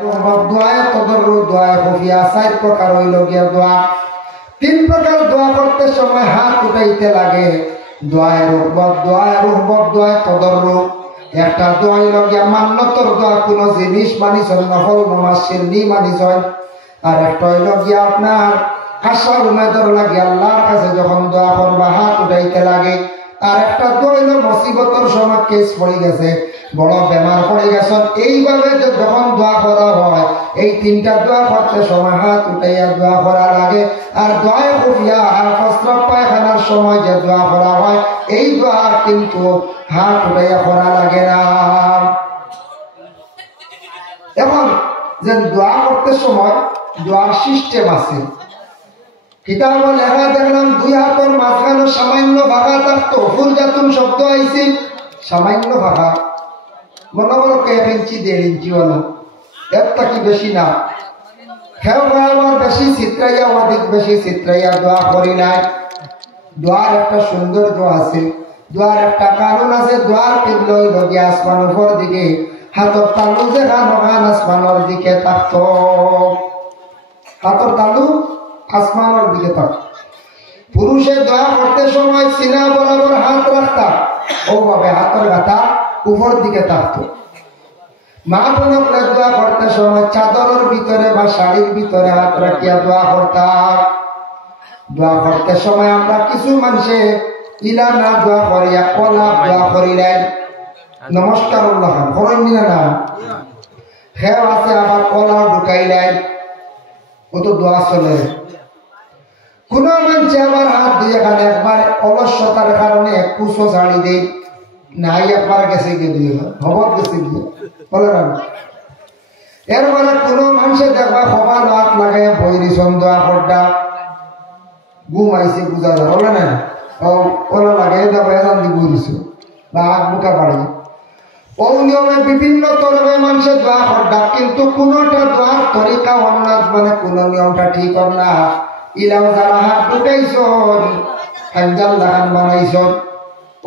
দোয়ায়ে তদর্রু দোয়ায়ে খুফিয়া 4 প্রকার হইল গিয়া দোয়া। 3 প্রকার দোয়া করতে সময় হাত উঠাইতে লাগে। দোয়ায়ে রুহবত, দোয়ায়ে রুহবত, দোয়ায়ে তদর্রু। একটা দোয়া হইল গিয়া মান্নতর দোয়া, কোন জিনিস মানিছন, নফল নামাজ শিরনি মানিছন। আর একটা হইল গিয়া আপনার আশার উমেদর লাগে আল্লাহর কাছে যখন দোয়া করবা হাত উঠাইতে লাগে। আর একটা দোয়া হইল মুসিবতর সময় কেস পড়ে গেছে, বড় বেমার পড়ে গেছে, এইভাবে যে যখন দোয়া করা হয় এই 3টা দোয়া করতে সময় হাত উঠাইয়া দোয়া করা লাগে। আর দোয়ায়ে খুফিয়া আর প্রস্রাব পায়খানার সময় যে দোয়া করা হয় এই দোয়া কিন্তু হাত উঠাইয়া করা লাগে না। এখন যে দোয়া করতে সময় দোয়ার সিস্টেম আছে, কিতাব লেখা দেখলাম 2 হাতের মাঝখানে সামান্য ভাগা থাকতো, ফুল জাতুন শব্দ আইছে সামান্য ভাগা, মনে করো 1 ইঞ্চি 1.5 ইঞ্চি হলো, এর কি বেশি না। খেও আমার বেশি চিত্রাইয়া অধিক বেশি চিত্রাইয়া দোয়া করি নাই। দোয়ার একটা সৌন্দর্য আছে, দোয়ার একটা কারণ আছে। দোয়ার কিবলা হইল গিয়া আসমান উপর দিকে, হাতর তালু যে খান আসমানের দিকে থাকতো, হাতর তালু আসমানের দিকে থাকতো। পুরুষে দোয়া করতে সময় সিনা বরাবর হাত রাখতাম, ওভাবে হাতের গাঁথা উপর দিকে থাকতো। মা বোনকলে দোয়া করতে সময় চাদরের ভিতরে বা শাড়ির ভিতরে হাত রাখিয়া দোয়া করতাম। দোয়া করতে সময় আমরা কিছু মানুষে ইলা না দোয়া করিয়া কলা দোয়া করিলেন, নমস্কার করেন না, খেয়াল আছে আবার কলা ঢুকাইলেন, ও তো দোয়া চলে। কোন মানুষে আমার হাত দিয়ে এখানে একবার অলস্যতার কারণে কুচো ছাড়ি দেয় নাই, একবার গেছে গিয়ে দিয়ে হবত গেছে গিয়ে বলে না। এর মানে কোন মানুষে দেখবা সবার হাত লাগাই বৈরি ছন্দা খড্ডা ঘুম আইসে বুঝা যায় বলে না, ওলা লাগাই দেখো এজান দি বইরিছো বা হাত বুকা পাড়ি। ও নিয়মে বিভিন্ন তরবে মানুষের দোয়া খড্ডা, কিন্তু কোনটা দোয়ার তরিকা অন্যান্য মানে কোন নিয়মটা ঠিক হল না। ইলাম যারা হাত ঢুকাইছ খাঞ্জাল লাগান বানাইছ,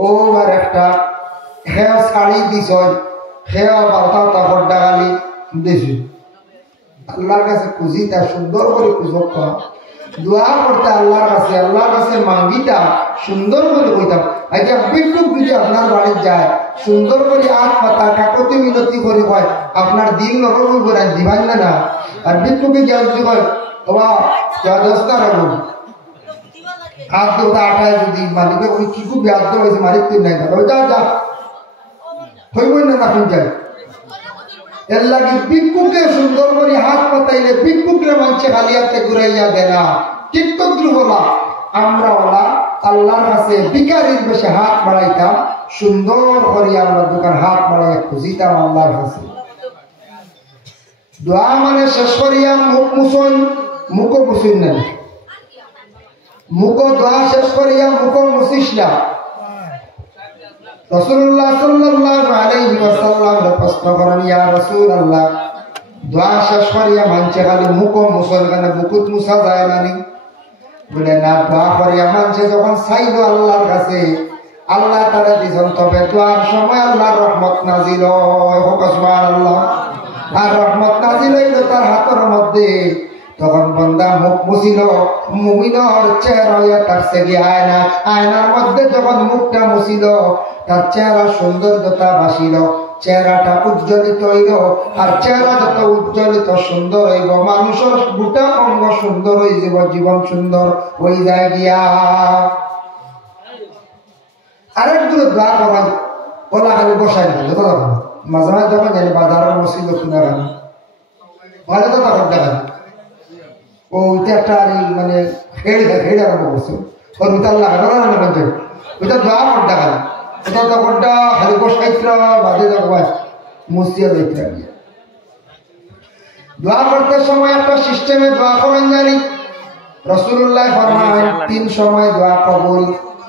ও আর একটা খেয়া শাড়ি দিছ, খেয়া বার্তা খড্ডা গালি দিছ। আল্লাহর কাছে খুঁজিতা সুন্দর করে খুঁজক, দোয়া করতে আল্লাহর কাছে মাঙ্গিতা সুন্দর করে কইতাম। আচ্ছা বিক্ষুক যদি আপনার বাড়ির যায় সুন্দর করে আট পাতা কাকতি মিনতি করে কয় আপনার দিন নরম করে দিবান না। আর বিক্ষুকে যা যদি কয় বাবা দশটা রাখবো হাত দেবতা আঠায় যদি মালিকে ওই কি খুব ব্যাধ হয়েছে মালিক তুই নাই যা যা হইবই না রাখুন যায়। এর লাগে ভিক্ষুকে সুন্দর করে হাত পাতাইলে ভিক্ষুকে মানুষে খালি হাতে ঘুরাইয়া দেয় না। ঠিক তদ্রু বলা আমরা ওলা আল্লাহর কাছে ভিখারির বেশে হাত বাড়াইতাম, সুন্দর করে আমরা দোকান হাত বাড়াইয়া খুঁজিতাম আল্লাহর কাছে। দোয়া মানে শেষ করিয়া মুখ মুছন, মুখ মুছিন না, মুখ দোয়া শেষ করিয়া মুখ মুছিস না। রাসূলুল্লাহ সাল্লাল্লাহু আলাইহি ওয়াসাল্লাম প্রশ্ন করেন, ইয়া রাসূলুল্লাহ দোয়া শেষ করিয়া মানছে খালি মুখ মুছল কেন, বুকুত মুছা যায় না নি? বলে না, দোয়া করিয়া মানছে যখন চাইল আল্লাহর কাছে আল্লাহ তারা দিছেন, তবে দোয়ার সময় আল্লাহর রহমত নাজিল হয়, সুবহানাল্লাহ। আর রহমত নাজিল হইল তার হাতের মধ্যে, তখন বান্দা মুখ মুছিল, মুমিনের চেহারা হইয়া তার সেগি আয়না, আয়নার মধ্যে যখন মুখটা মুছিল তার চেহারা সৌন্দর্যতা বাসিল, চেহারাটা উজ্জ্বলিত হইল। আর চেহারা যত উজ্জ্বলিত সুন্দর হইব মানুষের গোটা অঙ্গ সুন্দর হয়ে যাব, জীবন সুন্দর হয়ে যায় গিয়া। আরেক দূরে দোয়া করা ওলা খালি বসাই না, যত তখন মাঝে মাঝে যখন জানি বাজারের মসজিদ কিনা গান মাঝে তো তখন দেখান ওইটা একটা মানে খেড়ে আরম্ভ করছে, ওর ভিতর লাগানো ওইটা দোয়া কর দেখান, ওটা তখনটা খালি বসাইত্রা বাজে দেখবা মসজিদ দেখতে গিয়ে দোয়া করতে সময় একটা সিস্টেমে দোয়া করেন জানি। রাসূলুল্লাহ ফরমায় 3 সময় দোয়া কবুল।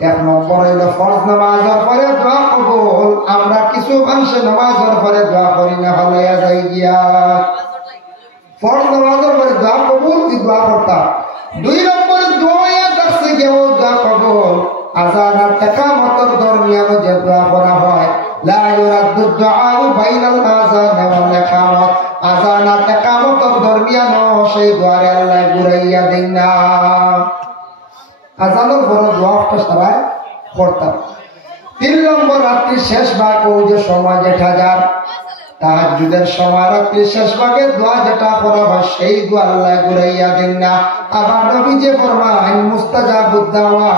1 নম্বর হইল ফরজ নামাজের পরে দোয়া কবুল। আমরা কিছু মানুষে নামাজের পরে দোয়া করি না, হলাইয়া যাই গিয়া। ফরজ নামাজের পরে দোয়া কবুল কি দোয়া করতাম। 2 নম্বরে দোয়া দেখছে গিয়ে দোয়া কবুল আযান আর ইকামতের দরমিয়ানে যে দোয়া করা হয়, লা ইউরাদ্দু দুআউ বাইনাল আযান ওয়াল ইকামাত। আযান আর একামতর দরমিয়ান সেই দোয়ারে আল্লাহ ঘুরাইয়া দেন না। আজানের বড় দোয়াটা সবাই করতাম। 3 নম্বর রাত্রি শেষ ভাগ ওই যে সময় যেটা যার তাহাজ্জুদের সময় রাত্রি শেষ ভাগে দোয়া যেটা করা হয় সেই দোয়া আল্লাহ ঘুরাইয়া দেন না। আবার নবী যে ফরমান মুস্তাজাবুদ দাওয়া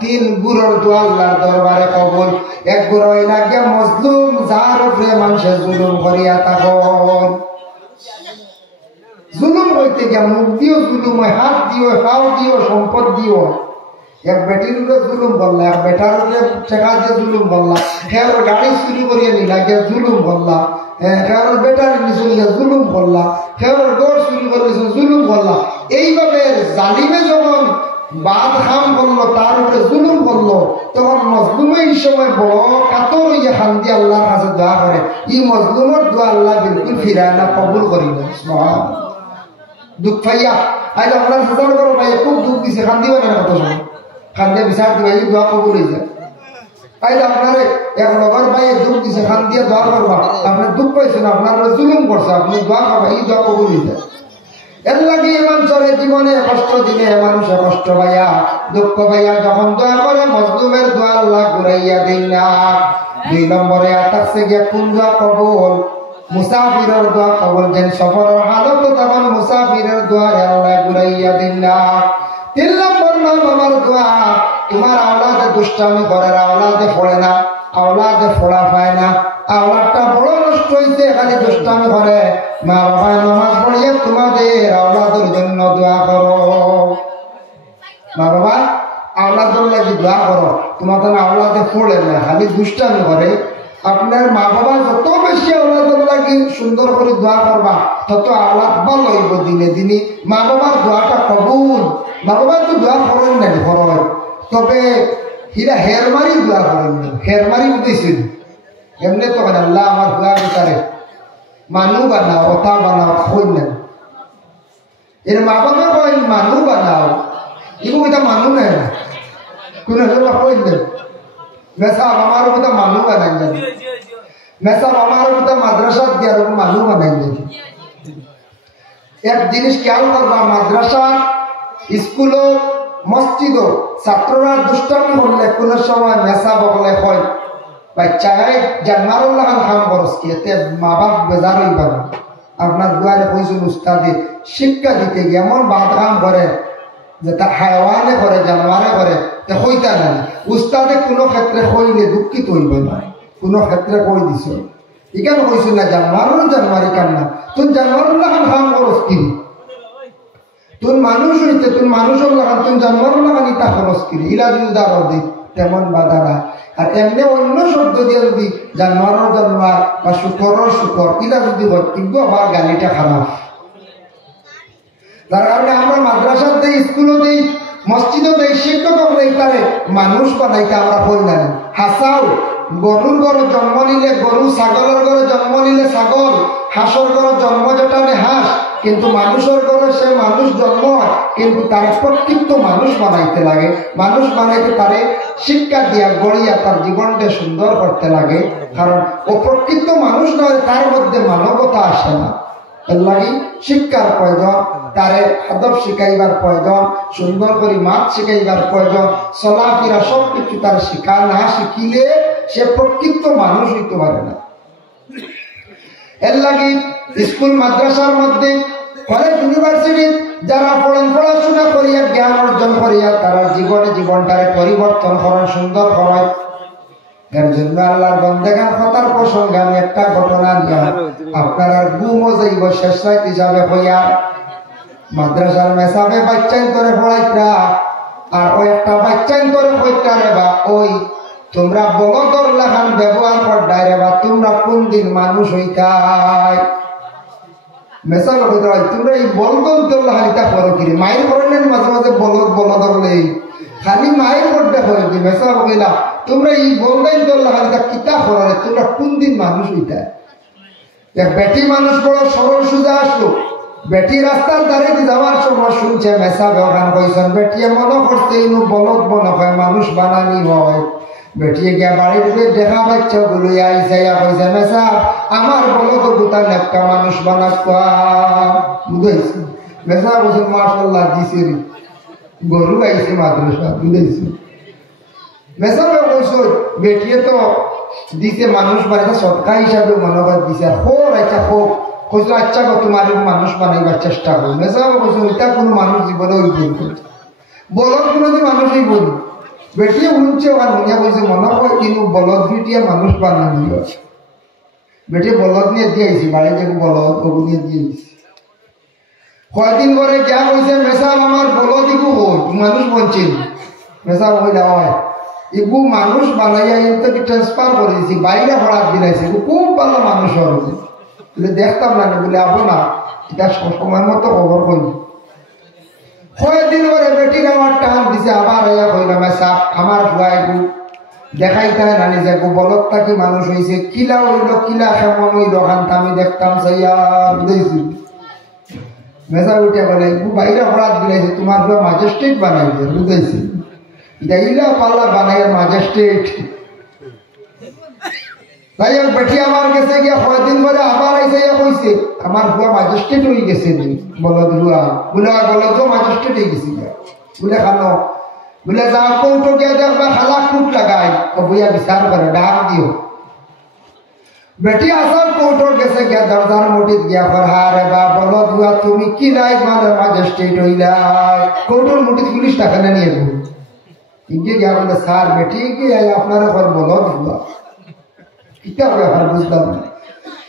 3 গুরুর দোয়া আল্লাহর দরবারে কবুল। 1 গুরু হইলা গিয়া মজলুম যার উপরে মানুষে জুলুম করিয়া থাকুন। জুলুম হইতে গিয়া মুখ দিও জুলুম হয়, হাত দিও, পাও দিও, সম্পদ দিও। এক বেটির উপরে জুলুম করলা, এক বেটার উপরে টাকা দিয়ে জুলুম করলা, হের গাড়ি চুরি করিয়া নিলা গিয়া জুলুম করলা, হের বেটার নিচে জুলুম করলা, হের গড় চুরি করে জুলুম করলা। এইভাবে জালিমে যখন বাদ খাম করলো, তার উপরে জুলুম করলো, তখন মজলুমে এই সময় বড় কাতর হইয়া খান্দি আল্লাহর কাছে দোয়া করে। এই মজলুমের দোয়া আল্লাহ বিলকুল ফিরায় না, কবুল করি না। দুঃখ পাইয়া আজ আপনার সাজার করো ভাই, খুব দুঃখ দিছে, খান্দি হয় না কত সময় খান্দিয়া বিচার দিবা, এই দোয়া কবুল হয়ে যায়। আজ আপনার এক লগর ভাই দুঃখ দিছে, খান্দিয়া দোয়া করবা, আপনার দুঃখ পাইছেন, আপনার জুলুম করছে, আপনি দোয়া খাবা, এই দোয়া কবুল হয়ে যায়। এর লাগে এমন চলে জীবনে কষ্ট দিনে মানুষে কষ্ট পাইয়া দুঃখ পাইয়া যখন দোয়া করে মজলুমের দোয়া আল্লাহ ঘুরাইয়া দেন না। 2 নম্বরে আতাকছে গিয়া কোন দোয়া কবুল? মুসাফিরের দোয়া কবুল। যেন সফরের হালত তখন মুসাফিরের দোয়া আল্লাহ ঘুরাইয়া দেন না। 3 নম্বর মা বাবার দোয়া। তোমার আওলাদে দুষ্টামি করে, আওলাদে পড়ে না, আওলাদে ফোড়া পায় না, আওলাদটা বড় নষ্ট হইতে খালি দুষ্টামি করে, মা বাবা নামাজ পড়িয়ে তোমাদের আওলাদের জন্য দোয়া করো। মা বাবা আওলাদের লাগি দোয়া করো, তোমাদের আওলাদে পড়ে না, খালি দুষ্টামি করে। আপনার মা বাবা যত বেশি আওলাদের লাগি সুন্দর করে দোয়া করবা, তত আওলাদ ভালো হইব দিনে দিনে। মা বাবার দোয়াটা কবুল। মা বাবা তো দোয়া করেন না ঘর, তবে হিরা হেরমারি দোয়া করেন না, হেরমারি উঠেছিল এমনি তো আল্লাহ আমার দোয়া বিচারে মানু বানাও, কথা বানাও, হই না। এর মা বাবা কয় মানু বানাও, এগুলো এটা মানু নেয় না, কোন হই না। মেসা আমার কথা মানু বানাই জানি, মেসা আমার কথা মাদ্রাসা দিয়ে মানু বানাই জানি। এক জিনিস খেয়াল করবা, মাদ্রাসা, স্কুল, মসজিদ, ছাত্ররা দুষ্টামি করলে কোন সময় মেসা বগলে হয় বাচ্চায় জান্নারুল্লাহ খাম খরচ কি এতে মা বাপ বেজার হইবা না। আপনার দুয়ারে কইছেন উস্তাদে শিক্ষা দিতে গিয়ে এমন বাদ কাম করে যে তার হায়াওয়ানে করে, জানোয়ারে করে, হইতা না। উস্তাদে কোনো ক্ষেত্রে কইলে দুঃখিত হইব না, কোনো ক্ষেত্রে কই দিছ এখানে কইছেন না জানোয়ারও জানোয়ারি কাম না। তুমি জানোয়ারুল্লাহ খাম খরচ কি, তুমি মানুষ হইতে তুমি মানুষের লাগান, তুমি জানোয়ারুল্লাহ ইটা খরচ কি, ইলা যদি উদাহরণ দিই তেমন বাধা না। আর এমনি অন্য শব্দ দিয়ে যদি জানোয়ারের জানোয়ার বা শুকরের শুকর ইলা যদি হয়, কিন্তু আবার গালিটা খারাপ। তার কারণে আমরা মাদ্রাসা দেই, স্কুলও দেই, মসজিদও দেই, শিক্ষক তারে মানুষ বানাইতে আমরা কই না। হাসাও গরুর ঘরে জন্ম নিলে গরু, ছাগলের ঘরে জন্ম নিলে ছাগল, হাঁসের ঘরে জন্ম যেটা হাঁস, কিন্তু মানুষের ঘরে সে মানুষ জন্ম হয়, কিন্তু তার প্রকৃত মানুষ বানাইতে লাগে। মানুষ বানাইতে পারে শিক্ষা দিয়া গড়িয়া তার জীবনটা সুন্দর করতে লাগে, কারণ ও প্রকৃত মানুষ নয়, তার মধ্যে মানবতা আসে না। এর লাগে শিক্ষার প্রয়োজন, তারে আদব শিখাইবার প্রয়োজন, সুন্দর করে মাত শিখাইবার প্রয়োজন, চলাফেরা সবকিছু তার শিখা না শিখিলে সে প্রকৃত মানুষ হইতে পারে না। এর লাগে স্কুল মাদ্রাসার মধ্যে, কলেজ, ইউনিভার্সিটি যারা পড়েন, পড়াশোনা করিয়া জ্ঞান অর্জন করিয়া তারা জীবনটারে পরিবর্তন করেন, সুন্দর করেন। এর জন্য আল্লাহর বান্দাগান কথার প্রসঙ্গে আমি একটা ঘটনা নিয়ে আপনার আর ঘুমও যাইব শেষ রাত হিসাবে হইয়া মাদ্রাসার মেসাবে বাচ্চাইন করে পড়াইতা, আর ওই একটা বাচ্চাইন করে হইতা রে বা ওই তোমরা বলদর লাগান ব্যবহার করডাই রে বা তোমরা কোন দিন মানুষ হইতাই। মেসাল হইতে হয় তোমরা এই বলদর লাগানিতা করো কি মায়ের করেন মাঝে মাঝে বলদর লেই খালি মায়ের করতে করে কি মেসাল হইলা তোমরা এই বলদাইন তোর লাগানিতা কিতা করে, তোমরা কোন দিন মানুষ হইতাই। এক বেটি মানুষ বড় সরল সুজা আসলো, বেটি রাস্তার ধারে যাওয়ার সময় শুনছে মেসা ব্যবহার কইছেন, বেটিয়ে মনে করছে ইনু বলদ মনে হয় মানুষ বানানি হয়। বেটিয়ে গিয়া বাড়ির দেখা বাচ্চা গুলো আইসাইয়া কইছে মেসা আমার বলো তো গোটা নেকা মানুষ বানাচ্ছা বুঝাইছি মেসা বলছে মাশাআল্লাহ দিছে গরু আইছে মাদ্রাসা বুঝাইছি মেসা কইছ বেটিয়ে তো দিছে মানুষ বানাইছে সদকা হিসাবে মনোভাব দিছে হোর আচ্ছা হোক কইছ আচ্ছা গো তোমার মানুষ বানাইবার চেষ্টা করো মেসা কইছ এটা কোনো মানুষ জীবনে ওই বলদ কোনোদিন মানুষই বলি বেটিয়ে শুনছে আর মনে কইছে মনে হয় কিন্তু বলদ ভিটিয়া মানুষ বানানি বেটিয়ে বলদ নিয়ে দিয়েছি বাড়ি থেকে বলদ ওগু নিয়ে দিয়েছি কয়দিন পরে যা কইছে মেসা আমার বলদ ইগু হই মানুষ বঞ্চিত মেসা কইলা হয় ইগু মানুষ বানাইয়া তো ট্রান্সফার করে দিয়েছি বাইরে হড়াত দিলাইছে খুব ভালো মানুষ হয়েছে বলে দেখতাম না বলে আবো না এটা সময় মতো খবর করি কয়েকদিন পরে বেটির আমার টান দিছে আবার আয়া কইলাম সাপ আমার ভুয়াইগু দেখাইতে হয় না নিজে বলদটা কি মানুষ হয়েছে কিলা হইল কিলা কেমন হইল খানটা আমি দেখতাম সাইয়া বুঝেছি মেসা উঠে বলে বাইরে হড়াত দিলাইছে তোমার পুরো ম্যাজিস্ট্রেট বানাইছে বুঝেছি এটা ইলা পাল্লা বানাই ম্যাজিস্ট্রেট তাই বেটি আমার কাছে গিয়া কয়েকদিন পরে আবার আইসে কইছে আমার বুয়া ম্যাজিস্ট্রেট হয়ে গেছে বলদ বুয়া বলে বলদ ম্যাজিস্ট্রেট হয়ে গেছি বলে খানো বলে যা কৌটো গিয়া দেখবা খালা কুট লাগাই বুয়া বিচার করে ডাক দিও বেটি আসার কৌটোর গেছে গিয়া দরজার মুঠিত গিয়া পড়া রে বা বলদ বুয়া তুমি কি লাই মানে ম্যাজিস্ট্রেট হইলাই কৌটোর মুঠিত পুলিশ টাকা নিয়ে গো ইগে গিয়া বলে স্যার বেটি গিয়ে আপনার ঘর বলদ বুয়া কিতা ব্যাপার বুঝলাম না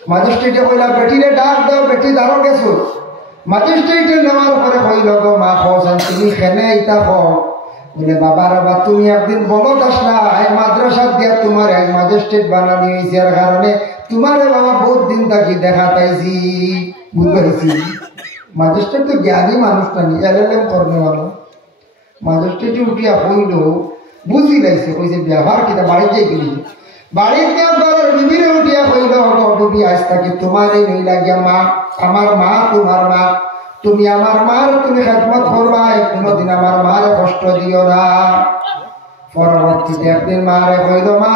ম্যাজিস্ট্রেটে কইলা বেটিরে ডাক দাও বেটি দাঁড়ো গেছো ম্যাজিস্ট্রেটে নেওয়ার পরে কইল গো মা খোঁজেন তুমি খেনে ইতা কো বলে বাবা বাবা তুমি একদিন বলদ আসলা এই মাদ্রাসা দিয়া তোমার এক ম্যাজিস্ট্রেট বানানি হয়েছে এর কারণে তোমারে বাবা বহুত দিন থাকি দেখা পাইছি বুঝতে ম্যাজিস্ট্রেট তো জ্ঞানী মানুষ নানি এলএলএম করনেওয়ালা ম্যাজিস্ট্রেটে উঠিয়া কইল বুঝি লাইছে কইছে ব্যবহার কিতা বাড়িতে গেলি বাড়িতে ঘরের বিবিরে উঠিয়া কইল বিবি আজ তাকে তোমার এই নই লাগিয়া মা আমার মা তোমার মা তুমি আমার মার তুমি খেদমত করবা কোনোদিন আমার মারে কষ্ট দিও না পরবর্তীতে একদিন মারে কইল মা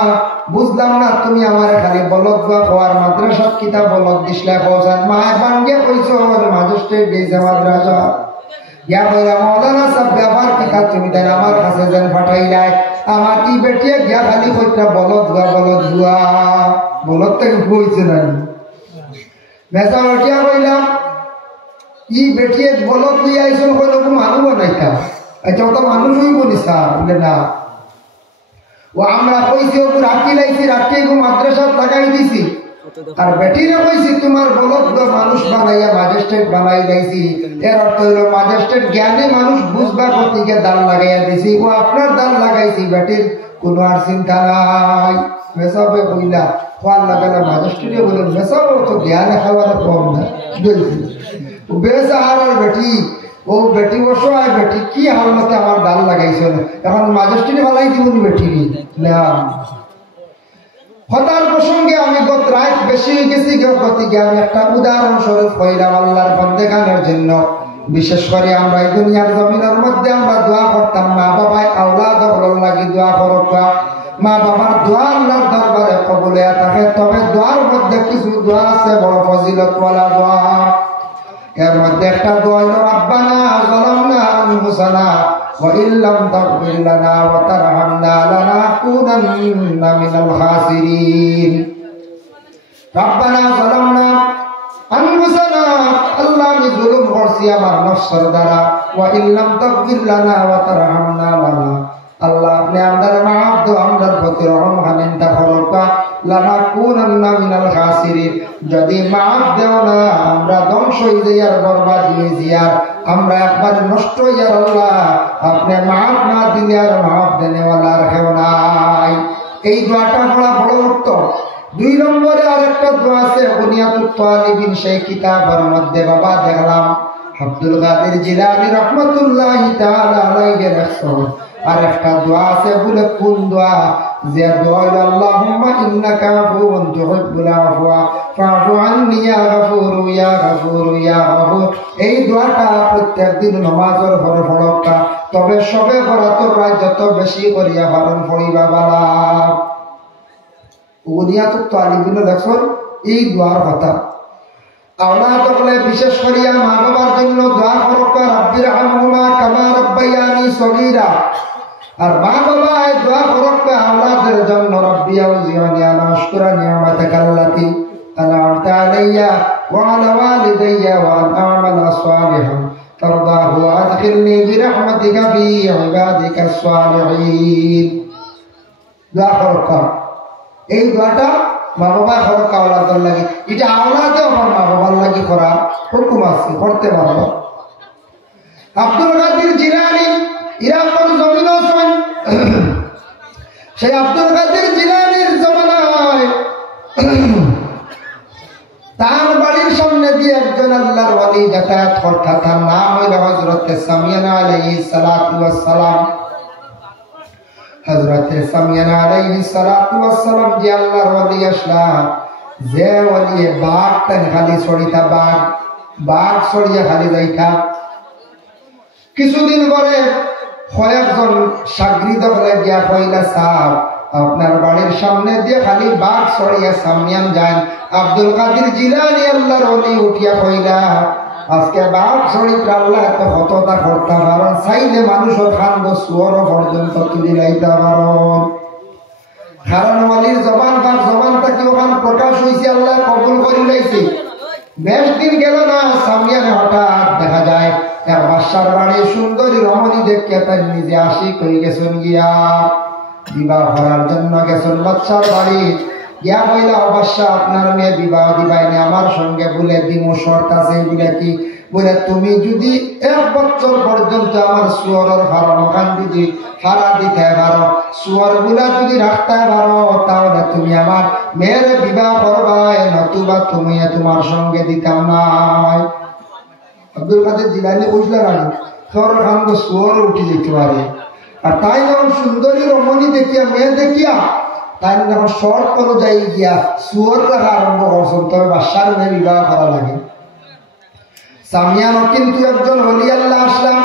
বুঝলাম না তুমি আমার খালি বলদ বা হওয়ার মাদ্রাসা কিতা বলদ দিসলা কৌসান মা বাঙ্গে কইছ ম্যাজিস্ট্রেট গেছে মাদ্রাসা ইয়া কইরা মৌলানা সব ব্যবহার কিতা তুমি তাই আমার কাছে যেন পাঠাইলাই আমার কি বেটিয়ে গিয়া খালি কইটা বলদ ধুয়া বলদ থেকে হইছে না মেসা উঠিয়া কইলাম ই বেটিয়ে বলদ দিয়ে আইসন কইল মানুষ নাইতা আচ্ছা তো মানুষ হইব নি স্যার বলে না ও আমরা কইছি ও রাখি লাইছি রাখি মাদ্রাসা লাগাই দিছি আর বেটিরে কইছি তোমার বলদ মানুষ বানাইয়া ম্যাজিস্ট্রেট বানাই লাইছি এর অর্থ হইল ম্যাজিস্ট্রেট জ্ঞানী মানুষ বুঝবার প্রতিকে দান লাগাইয়া দিছি ও আপনার দান লাগাইছি বেটির কোনো আর চিন্তা নাই মেসাবে কইলা খোয়ার লাগালে ম্যাজিস্ট্রেটে বলেন মেসাব তো জ্ঞান খাবার কম না বেসাহার বেটি ও বেটি অসহায় বেটি কি হালতে আমার দান লাগাইছে এখন ম্যাজিস্ট্রেটে বালাই দিবনি বেটি না হতার প্রসঙ্গে আমি গত রাত বেশি গেছি গতিকে আমি একটা উদাহরণস্বরূপ কইলাম আল্লাহর বন্দেগানের জন্য বিশেষ করে আমরা এই দুনিয়ার জমিনের মধ্যে আমরা দোয়া করতাম মা বাবায় আওলাদ হল লাগি দোয়া করবা মা বাবার দোয়া আল্লাহর দরবারে কবুল হয়ে থাকে তবে দোয়ার মধ্যে কিছু দোয়া আছে বড় ফজিলতওয়ালা দোয়া এর মধ্যে একটা দোয়া হলো রাব্বানা যালামনা আনফুসানা ওয়া ইল্লাম তাগফির লানা ওয়া তারহামনা লানাকুনান্না মিনাল খাসিরিন রাব্বানা যালামনা আনফুসানা আল্লাহ আমি জুলুম করছি আমার নফসের দ্বারা ওয়া ইল্লাম তাগফির লানা ওয়া তারহামনা লানা আল্লাহ আপনি আমাদের মাফ দাও আমাদের প্রতি রহম হানিনটা করবা লানাকুনান্না মিনাল খাসিরিন যদি মাফ দাও না আমরা ধ্বংস হয়ে যাই আর বরবাদ হয়ে যাই আর আমরা একবার নষ্ট হয়ে আল্লাহ আপনি মাফ না দিলে আর মাফ দেনেওয়ালা আর কেউ নাই এই দোয়াটা পড়া বড় উত্তম 2 নম্বরে আরেকটা দোয়া আছে বুনিয়াতুত তালিবিন সেই কিতাবের মধ্যে বাবা দেখলাম আব্দুল কাদের জিলানী রাহমাতুল্লাহি তাআলা আলাইহি রাহমাতুল্লাহ আর একটা দোয়া আছে বলে কোন দোয়া যে দোয়া আল্লাহুম্মা ইন্নাকা আফুউন তুহিব্বুল আফওয়া ফা'ফু আন্নি ইয়া গফুর ইয়া গফুর ইয়া গফুর এই দোয়াটা প্রত্যেক দিন নামাজের পরে পড়বা তবে সবে বরাতর রাত যত বেশি করিয়া পালন করিবা বালা। উনিয়াত তো আলিবিন দেখুন এই দোয়ার কথা। আওলাদ হলে বিশেষ করিয়া মা বাবার জন্য দোয়া করক, রাব্বির হামহুমা কামা রাব্বায়ানি সগীরা। আর মা বাবা এই দোয়া করক আওলাদের জন্য, রাব্বি আউজিআনি আন আশকুরা নি'মাতাকা আল্লাতী আন'আমতা আলাইয়া ওয়া আলা ওয়ালিদাইয়া ওয়া আন আ'মালা সালিহান তারদাহু ওয়া আদখিলনি বিরাহমাতিকা ফি ইবাদিকাস সালিহিন। দোয়া করক, এই দোয়াটা মা বাবা করক আওলাদের লাগি। এটা আওলাদে আমার মা বাবার লাগি করা হুকুম আছে, করতে পারবো। আব্দুল কাদের জিলানী ইরাকের জমিন আছেন, সেই আব্দুল কাদের জিলানীর জমানায় তার বাড়ির সামনে দিয়ে একজন আল্লাহর ওয়ালি যাতায়াত করতেন। তার নাম হইল হযরত সামিয়ানা আলাইহিস সালাতু ওয়াস সালাম। হযরত সামিয়ানা আলাইহিস সালাতু ওয়াস সালাম যে আল্লাহর ওয়ালি আসলাম, যে ওয়ালি বাঘ তান খালি ছড়িতা, বাঘ ছড়িয়া খালি যাইতা। কিছুদিন পরে কয়েকজন সাগরিদ হলে গিয়া কইলা, সাহ আপনার বাড়ির সামনে দিয়ে খালি বাঘ ছড়িয়া সামিয়ান যান। আব্দুল কাদের জিলানী আল্লাহর ওলি উঠিয়া কইলা, আজকে বাঘ ছড়িতে আল্লাহ এত হততা করতে পারেন, চাইলে মানুষের খান্ড সুয়র পর্যন্ত তুলি লাইতে পারেন। কারণ ওলির জবান বাঘ জবান থাকি ওখানে প্রকাশ হয়েছে, আল্লাহ কবুল করে লাইছে। বেশ দিন গেল না, সামিয়ানে হঠাৎ দেখা যায় এক বাদশার বাড়ি সুন্দরী রমণী দেখে তার নিজে আশিক হয়ে গেছেন, গিয়া বিবাহ করার জন্য গেছেন বাদশার বাড়ি। গিয়া কইলা, বাদশা আপনার মেয়ে বিবাহ দিবাইনি, আমার সঙ্গে বলে দিমু, শর্ত আছে। বলে কি? বলে তুমি যদি 1 বছর পর্যন্ত আমার সুয়রের ফার্ম ওখান যদি ভাড়া দিতে পারো, সুয়র গুলা যদি রাখতে পারো, তাহলে তুমি আমার মেয়ের বিবাহ করবাই, নতুবা তুমি তোমার সঙ্গে দিতাম না। আব্দুল কাদের জিলানী বুঝলেন আমি তোর খান তো সুয়র উঠে যেতে পারে। আর তাই যখন সুন্দরী রমণী দেখিয়া, মেয়ে দেখিয়া, তাই যখন শর্ত অনুযায়ী গিয়া সুয়র রাখা আরম্ভ করছেন, তবে বাদশার মেয়ে বিবাহ করা লাগে। সামিয়ানও কিন্তু একজন ওলি আল্লাহ আসলাম।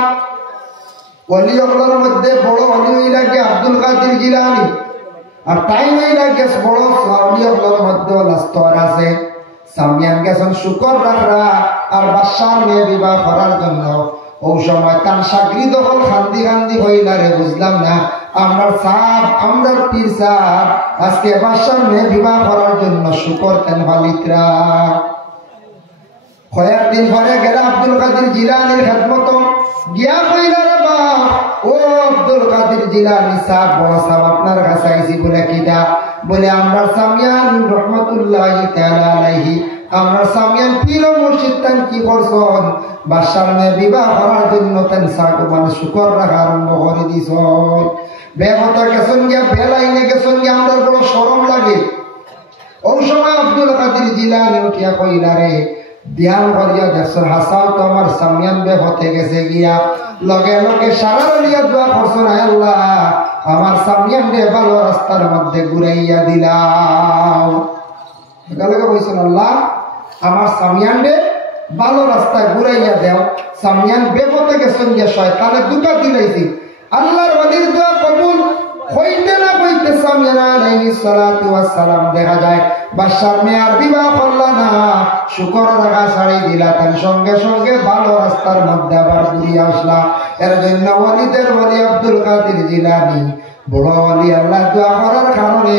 ওলি আল্লাহর মধ্যে বড় ওলি হইলা গিয়া আব্দুল কাদের জিলানী। আর তাই হইলা গিয়া বড় ওলি আল্লাহর মধ্যে স্তর আছে। সামিয়ান গেছেন শুকর রাখরা আর বাদশার মেয়ে বিবাহ করার জন্য। ও সময় তার সাগরিদ হল খান্দি খান্দি হইলা, রে বুঝলাম না, আমরা সাপ, আমরা পীর সাপ আজকে বাদশার মেয়ে বিবাহ করার জন্য শুকর তেন বালিত্রা। কয়েকদিন পরে গেলে আব্দুল কাদের জিলানীর খেদমত গিয়া কইলা, রে বাপ, ও আব্দুল কাদের জিলানী সাহেব, বড় সাহেব আপনার কাছে আইছি। বলে কিটা? বলে আমরা সামিয়ান রহমতুল্লাহি তাআলা আলাইহি, আমরা সামিয়ান পীর মুর্শিদ তান কি করছন, বাদশার মেয়ে বিবাহ করার জন্য তান সাকু মানে শুকর রাখা আরম্ভ করে দিছ। বেহতা গেছেন গিয়া, বেলাইনে গেছেন গিয়া, আমরা বড় শরম লাগে। ওই সময় আব্দুল কাদের জিলানী উঠিয়া কইলা, রে ধ্যান করিয়া দেখছেন হাসাও তো আমার সামিয়ান বে হতে গেছে গিয়া, লগে লগে সারা রলিয়া দোয়া করছেন, আল্লাহ আমার সামিয়ান রে ভালো রাস্তার মধ্যে ঘুরাইয়া দিলাম। লগে বলছেন, আল্লাহ আমার সামিয়ান রে ভালো রাস্তায় ঘুরাইয়া দেও। সামিয়ান বে হতে গেছেন গিয়া, শয়তানে দুটা দিলাইছি। আল্লাহর ওলির দোয়া কবুল হইতে না হইতে সামিয়ান আলাইহিস সালাতু ওয়াস সালাম দেখা যায় বাদশার মেয়ে আর বিবাহ করলা না, শুকর রাখা ছাড়ি দিলা, তার সঙ্গে সঙ্গে ভালো রাস্তার মধ্যে আবার ঘুরিয়ে আসলা। এর জন্য ওলিদের ওলি আব্দুল কাদের জিলানী বড় ওলি। আল্লাহ দোয়া করার কারণে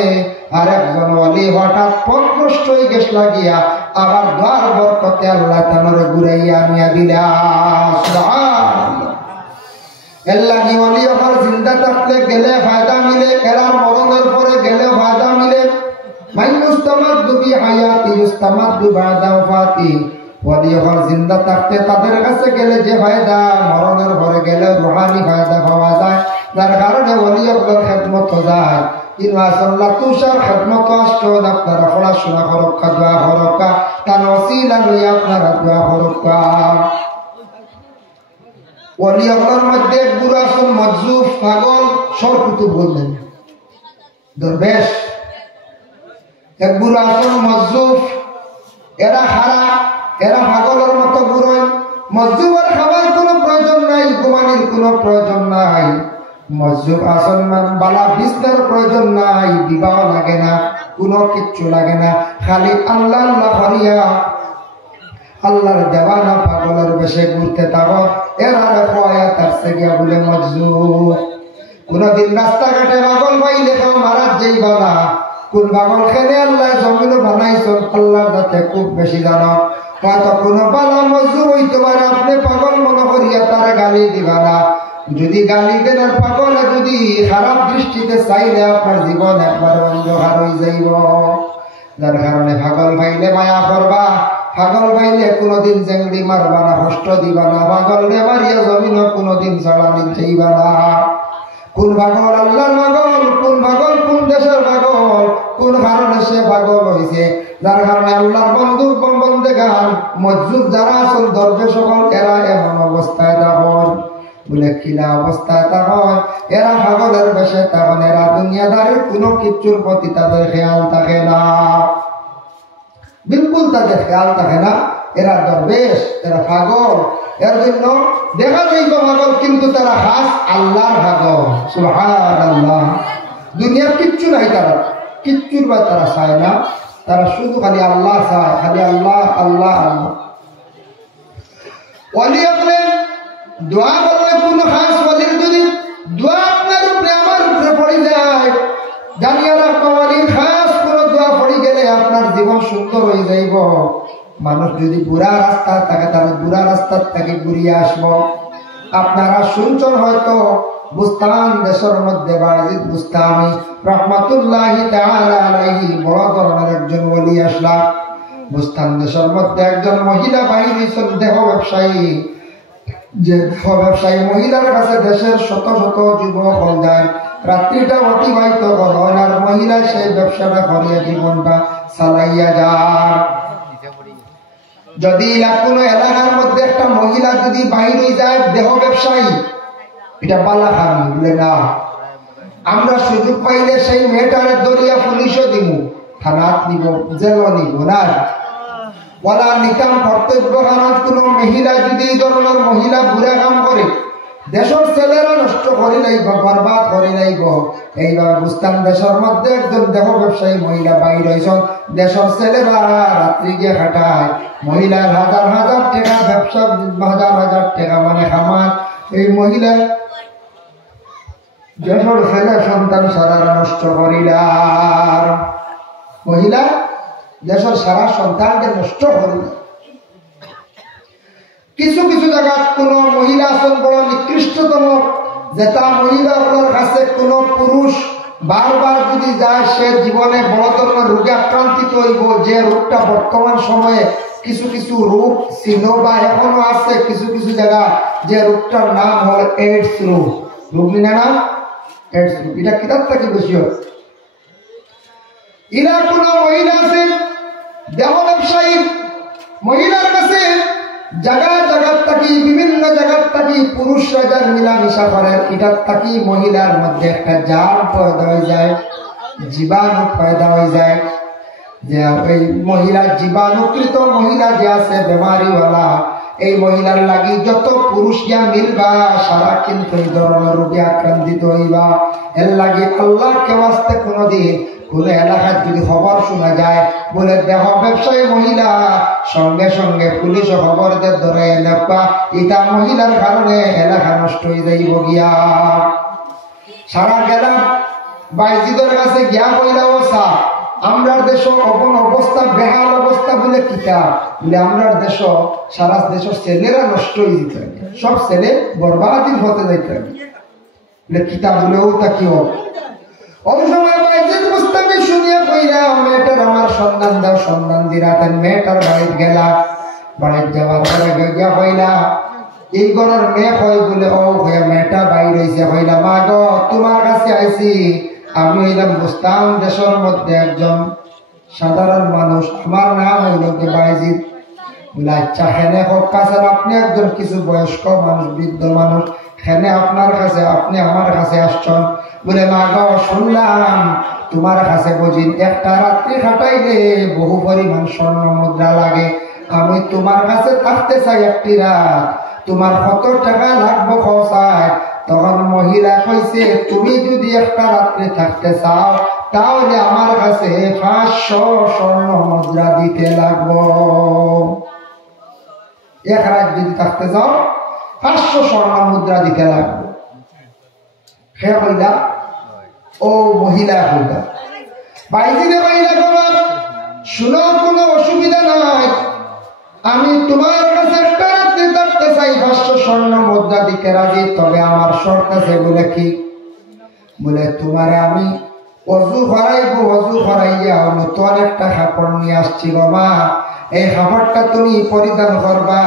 আর একজন ওলি হঠাৎ পথভ্রষ্ট হয়ে গেছে লাগিয়া, আবার দোয়ার বরকতে আল্লাহ তাআলা ঘুরাইয়া নিয়া দিলা। সুবহানাল্লাহ। আল্লাহ কি ওলি আমার জিন্দা থাকলে গেলে ফায়দা মিলে, এরার মরণের পরে গেলে ফায়দা মিলে। মাইয়ুস্তামাদ্দু বি হায়াতি ইউস্তামাদ্দু বাদা ওয়াফাতি। ওলি আমার জিন্দা থাকতে তাদের কাছে গেলে যে ফায়দা, মরণের পরে গেলে রুহানি ফায়দা পাওয়া যায়। যার কারণে ওলি আপনার খেদমত যায়। ইনশাআল্লাহ তুষার খেদমত আসতো, আপনারা পড়াশোনা করক্কা, দোয়া করক্কা, তার ওসিলা লইয়া আপনারা দোয়া করক্কা। ওলি আল্লাহর মধ্যে গুরু আসল মজজুফ, পাগল, সরকুতুব বললেন দরবেশ। এক গুরু আসল মজজুফ, এরা হারা, এরা পাগলের মতো গুরুই। মজজুফের খাবার কোনো প্রয়োজন নাই, ঘুমানির কোনো প্রয়োজন নাই, মসজিদ আসন বালা বিছনার প্রয়োজন নাই, বিবাহ লাগে না, কোনো কিচ্ছু লাগে না, খালি আল্লাহ আল্লাহ করিয়া আল্লাহর দেওয়ানা পাগলের বেশে ঘুরতে থাকো। এরা কয়া তার সে গিয়া বলে মসজিদ। কোনদিন রাস্তাঘাটে পাগল পাইলে কেউ মারার যাইবা না। কোন পাগল খেলে আল্লাহ জমিন বানাইছো আল্লাহর যাতে খুব বেশি জানো। হয়তো কোনো বালা মজদুর হইতে পারে, আপনি পাগল মনে করিয়া তারা গালি দিবা না। যদি গালি দেন আর পাগলে যদি খারাপ দৃষ্টিতে চাইলে আপনার জীবন একবার অন্ধকার হয়ে যাইব। যার কারণে পাগল ভাইলে মায়া করবা, পাগল ভাইলে কোনোদিন জেংড়ি মারবা না, কষ্ট দিবা না। পাগল রে মারিয়া জমিন কোনোদিন চড়ানি চাইবা না। কোন পাগল আল্লাহর পাগল, কোন পাগল কোন দেশের পাগল, কোন কারণে সে পাগল হয়েছে। যার কারণে আল্লাহর বন্ধু বন্দেগান মজদুর যারা আসল দরবে সকল এরা এমন অবস্থায় তখন বলে কিনা অবস্থায় তখন এরা পাগলের বেশে তখন এরা দুনিয়াদারের কোনো কিচ্ছুর প্রতি তাদের খেয়াল থাকে না, বিলকুল তাদের খেয়াল থাকে না। এরা দরবেশ, এরা পাগল। এর জন্য দেখা যাইব পাগল, কিন্তু তারা খাস আল্লাহর পাগল। সুবহানাল্লাহ। দুনিয়ার কিচ্ছু নাই, তারা কিচ্ছুর বা তারা চায় না, তারা শুধু খালি আল্লাহ চায়, খালি আল্লাহ আল্লাহ আল্লাহ। ওয়ালি আপনি দোয়া করলে কোনো খাস ওয়ালির যদি দোয়া আপনার উপরে আমার উপরে পড়ে যায়, জানিয়ে রাখবো ওয়ালির খাস কোনো দোয়া পড়ে গেলে আপনার জীবন সুন্দর হয়ে যাইব। মানুষ যদি বুড়া রাস্তা থাকে তাহলে বুড়া রাস্তার থেকে ঘুরিয়ে আসবো। আপনারা শুনছেন হয়তো বুস্তান দেশের মধ্যে বায়েজিদ বুস্তামি রহমাতুল্লাহি তাআলা আলাইহি বড় ধরনের একজন ওলি আসলাম। বুস্তান দেশের মধ্যে একজন মহিলা বাহির হয়েছেন দেহ ব্যবসায়ী। যে দেহ ব্যবসায়ী মহিলার কাছে দেশের শত শত যুবক হল যায়, রাত্রিটা অতিবাহিত করেন আর মহিলা সেই ব্যবসাটা করিয়া জীবনটা চালাইয়া যায়। যদি কোনো এলাকার মধ্যে একটা মহিলা যদি বাহির হয়ে যায় দেহ ব্যবসায়ী, এটা পালা খারাপ বলে না। আমরা সুযোগ পাইলে সেই মেয়েটারে দরিয়া পুলিশও দিব, থানাত নিব, জেলও নিব না। বলা নিতাম কর্তব্য। কারণ কোন মহিলা যদি এই ধরনের মহিলা বুড়া কাম করে দেশের ছেলেরা নষ্ট করে লাইব, বরবাদ করে লাইব। এইবার বুঝতাম দেশের মধ্যে একজন দেহ ব্যবসায়ী মহিলা বাইর হয়েছেন। দেশের ছেলেরা রাত্রি গিয়ে খাটায়, মহিলার হাজার হাজার টাকা ব্যবসা, হাজার হাজার টাকা মানে খামার। এই মহিলা দেশের ছেলে সন্তান সারা নষ্ট করিলার, মহিলা দেশের সারা সন্তানকে নষ্ট করিল। কিছু কিছু জায়গা কোন মহিলা আছেন বড় নিকৃষ্টতম, যেটা মহিলাগুলোর কাছে কোন পুরুষ বারবার যদি যায় সে জীবনে বড় ধরনের রোগে আক্রান্তিত হইব। যে রোগটা বর্তমান সময়ে কিছু কিছু রোগ ছিল বা এখনো আছে কিছু কিছু জায়গা, যে রোগটার নাম হল এইডস রোগ। রোগ নিনা না এইডস রোগ, এটা কিতাব থেকে বেশি হয়। এরা কোন মহিলা আছে দেহ ব্যবসায়ী, মহিলার কাছে জায়গা জায়গার থাকি বিভিন্ন জায়গার থাকি পুরুষ রাজার মিলামিশা করে। এটার থাকি মহিলার মধ্যে একটা জাল পয়দা হয়ে যায়, জীবাণু পয়দা হয়ে যায়। যে এই মহিলা জীবাণুকৃত মহিলা যে আছে বেমারিওয়ালা, এই মহিলার লাগি যত পুরুষ গিয়া মিলবা সারা কিন্তু এই ধরনের রোগে আক্রান্তিত হইবা। এর লাগে আল্লাহ কেউ আসতে কোনোদিন কোন এলাকার যদি খবর শোনা যায় বলে দেহ ব্যবসায়ী মহিলা, সঙ্গে সঙ্গে পুলিশ খবরদের ধরে নেপা, এটা মহিলার কারণে এলাকা নষ্ট হয়ে যাইব গিয়া। সারা গেলাম বাইজিদের কাছে গিয়া কইলা, ও সা আমরার দেশ অপন অবস্থা বেহাল অবস্থা বলে কিতা বলে আমরার দেশ সারা দেশের ছেলেরা নষ্ট হয়ে যেতে, সব ছেলে বরবাদির হতে যাইতে বলে কিতা বলেও তা কি হোক। ওই সময় বাইজিদ মুস্তামি শুনিয়া কইরা, মেয়েটার আমার সন্ধান দাও, সন্ধান দিরাতেন। মেয়েটার বাড়িতে গেলা, বাড়িতে যাওয়ার পরে গিয়া কইলা এই ঘরের মেয়ে হয় বলে, ও হয়ে মেয়েটা বাইর হয়েছে। কইলা মা গো তোমার কাছে আইছি, আমি হইলাম বুস্তান দেশের মধ্যে একজন সাধারণ মানুষ, আমার নাম হইল বাইজিদ। বলে আচ্ছা হেনে হোক কাছে, আপনি একজন কিছু বয়স্ক মানুষ, বৃদ্ধ মানুষ, হেনে আপনার কাছে, আপনি আমার কাছে আসছেন। বলে মা গো শুনলাম তোমার কাছে বুঝি একটা রাত্রি খাটাইলে বহু পরিমাণ স্বর্ণ মুদ্রা লাগে, আমি তোমার কাছে থাকতে চাই একটি রাত। তোমার কত টাকা লাগবে খরচায়? তখন মহিলা কইছে তুমি যদি একটা রাত্রে থাকতে চাও তাহলে আমার কাছে 500 স্বর্ণ মুদ্রা দিতে লাগবো। এক রাত যদি থাকতে যাও 500 স্বর্ণ মুদ্রা দিতে লাগবে। সে কইলা ও মহিলা কইলা বাইজিরে কইলা বাবা শুনো কোনো অসুবিধা নাই, আমি তোমার কাছে একটা রাত্রে থাকতে চাই, 500 স্বর্ণ মুদ্রা দিতে রাজি, তবে আমার শর্ত আছে। বলে কি? বলে তোমারে আমি অজু করাইবো, অজু করাইয়া নতুন একটা কাপড় নিয়ে আসছি গো মা, এই কাপড়টা তুমি পরিধান করবা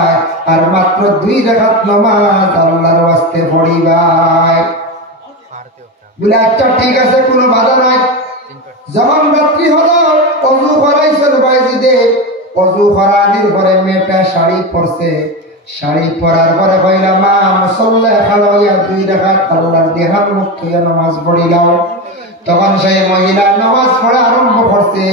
আর মাত্র 2 রাকাত নামাজ আল্লাহর ওয়াস্তে পড়িবাই। বলে আচ্ছা ঠিক আছে, কোনো বাধা নাই। যখন রাত্রি হলো অজু করাইছেন বাইজিদে, অজু করানির পরে মেয়েটা শাড়ি পরছে, শাড়ি পরার পরে কইলা মা মুসল্লা খালাইয়া 2 রাকাত আল্লাহর দেহান মুক্ত হইয়া নামাজ পড়িলাম। তখন সেই মহিলা নামাজ পড়া আরম্ভ করছে,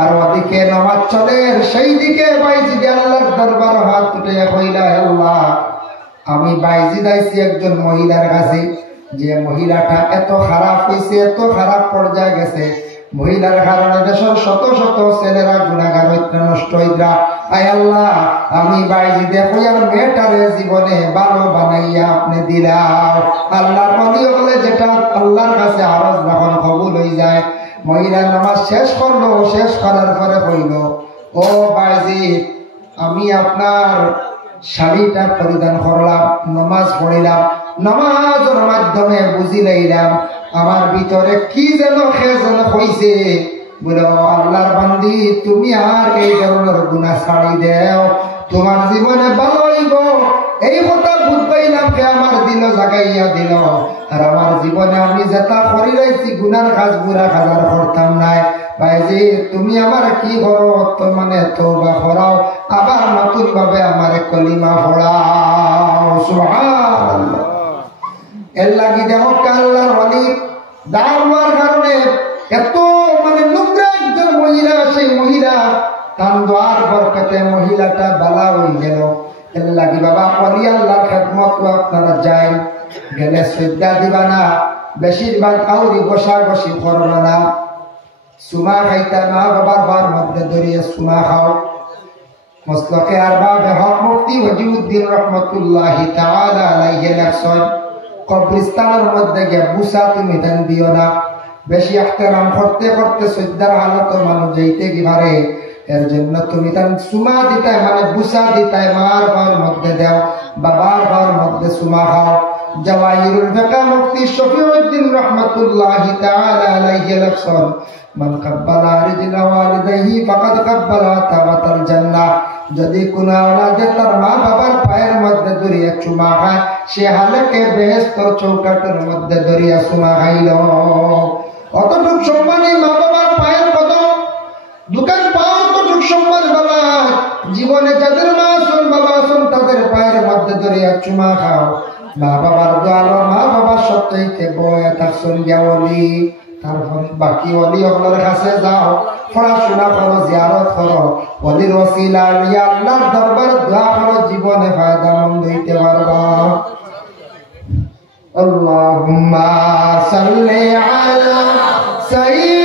আর ওদিকে নামাজ চলে, সেই দিকে বাইজিদে আল্লাহর দরবার হাত উঠে কইলা আল্লাহ আমি বাইজিদ আইছি একজন মহিলার কাছে, যে মহিলাটা এত খারাপ হয়েছে, এত খারাপ পর্যায়ে গেছে, মহিলার কারণে দেশের শত শত ছেলেরা গুনাহগার হইতে নষ্ট হইরা। আয় আল্লাহ আমি বাইজিদে কইয়ার মেয়েটারে জীবনে ভালো বানাইয়া আপনি দিলাম। আল্লাহর ওলি হলে যেটা আল্লাহর কাছে আরজ যখন কবুল হয়ে যায়। মহিলা নামাজ শেষ করলো, শেষ করার পরে কইল ও বাইজিদ আমি আপনার শাড়িটা পরিধান করলাম, নামাজ পড়িলাম, নামাজের মাধ্যমে বুঝি লইলাম আমার ভিতরে কি যেন হইছে। বলে আল্লাহর বান্দি তুমি আর এই ধরনের গুনাহ ছাড়ি দেও, তোমার জীবনে ভালো হইব। এই কথা বুঝ পাইলাম কে আমার দিল জাগাইয়া দিল, আর আমার জীবনে আমি যেটা করি রয়েছি গুনার কাজ বুড়া কাজার করতাম নাই। ভাইজি তুমি আমার কি করো, তো মানে তওবা করাও, আবার নতুন ভাবে আমার কলিমা পড়াও। সুবহানাল্লাহ। এর লাগি দেখো আল্লাহর ওলি দাওয়ার কারণে এত মানে নোংরা একজন মহিলা, সেই মহিলা তার দোয়ার বরকতে মহিলাটা বালা হয়ে গেল। এর লাগি বাবা ওলি আল্লাহর খেদমত আপনারা যাই গেলে শ্রদ্ধা দিবা না, বেশিরভাগ আউরি বসা বসি করবা না। সুমা খাইতা মা বাবার বার মধ্যে ধরিয়ে সুমা খাও। মসলকে আরবাব হক মুফতি ওয়াজিউদ্দিন রাহমাতুল্লাহি তাআলা আলাইহি লেখছেন কবরস্থানের মধ্যে গিয়ে বুসা তুমি দেন দিও না। বেশি ইহতিরাম করতে করতে শ্রদ্ধার হালত মানুষ যাইতে কি পারে, এর জন্য তুমি তার সুমা দিতে মানে বুসা দিতে মার বার মধ্যে দেও, বাবার বার মধ্যে সুমা খাও। জাওয়াহিরুল ফাকা মুফতি শফিউদ্দিন রাহমাতুল্লাহি তাআলা আলাইহি লেখছেন মান কাব্বালা রিজলা ওয়ালিদাইহি ফাকাদ কাব্বালা তাওয়াতাল জান্নাহ। যদি কোন আওলাদে তার মা বাবার পায়ের মধ্যে ধরিয়া চুমা খায়, সে হালকে বেহেশতের চৌকাটের মধ্যে ধরিয়া চুমা খাইল। অতটুক সম্মানী মা বাবার পায়ের কদম, দোকান পাওয়া অতটুক সম্মান বাবা। জীবনে যাদের মা আসুন বাবা আসুন তাদের পায়ের মধ্যে ধরিয়া চুমা খাও। মা বাবার দোয়ালো, মা বাবার সত্যিকে বয়ে থাকছেন গিয়াওয়ালি। তারপরে বাকি ওলি ওগুলোর কাছে যাও, পড়াশোনা করো, জিয়ারত করো, ওলির ওসিলা লিয়া আল্লাহর দরবারে দোয়া করো, জীবনে ফায়দামন্দ হইতে পারবা। আল্লাহুম্মা সাল্লি আলা সাইয়্যিদিনা